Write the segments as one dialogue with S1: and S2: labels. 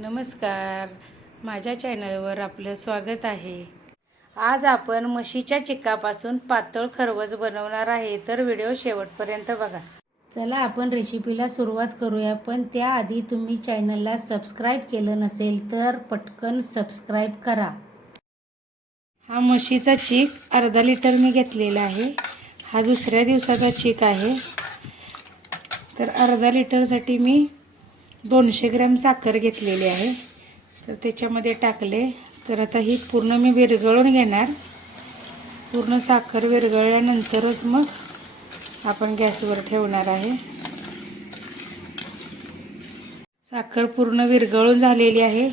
S1: नमस्कार. माझ्या चॅनलवर आपलं स्वागत आहे. आज आपण म्हशीच्या चिक्कापासून पातळ खरवज बनवणार आहे तर व्हिडिओ शेवटपर्यंत बघा. चला आपण रेसिपीला सुरुवात करूया पण त्याआधी तुम्ही चॅनलला सबस्क्राईब केलं नसेल तर पटकन सबस्क्राईब करा. हा म्हशीचा चीक अर्धा लिटर मी घेतलेला आहे. हा दुसऱ्या दिवसाचा चीक आहे. तर अर्धा लिटरसाठी मी दोनशे ग्रॅम साखर घेतलेली आहे. तर त्याच्यामध्ये टाकले. तर आता ही पूर्ण मी विरघळून घेणार. पूर्ण साखर विरघळल्यानंतरच मग आपण गॅसवर ठेवणार आहे. साखर पूर्ण विरघळून झालेली आहे.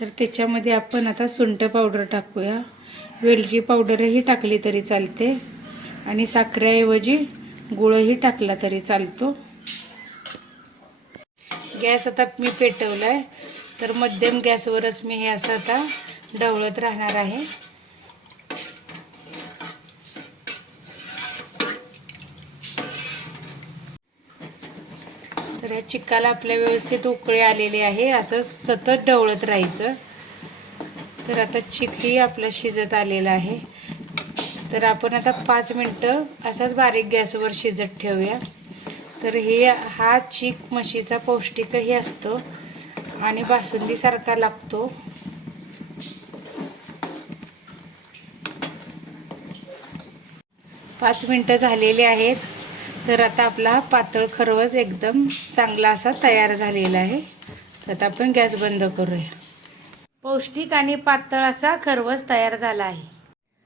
S1: तर त्याच्यामध्ये आपण आता सुंठ पावडर टाकूया. वेलची पावडरही टाकली तरी चालते. आणि साखरेऐवजी गुळही टाकला तरी चालतो. गॅस आता मी पेटवला आहे तर मध्यम गॅसवरच मी हे असं आता ढवळत राहणार आहे. तर या चिक्काला आपल्या व्यवस्थित उकळे आलेली आहे. असं सतत ढवळत राहायचं. तर आता चिकही आपलं शिजत आलेलं आहे. तर आपण आता पाच मिनटं असाच बारीक गॅसवर शिजत ठेवूया. तर हे हा चीक म्हशीचा पौष्टिकही असतो आणि बासुंदीसारखा लागतो. पाच मिनटं झालेली आहेत. तर आता आपला हा पातळ खरवस एकदम चांगला असा तयार झालेला आहे. तर आता आपण गॅस बंद करूया. पौष्टिक आणि पातळ असा खरवस तयार झाला आहे.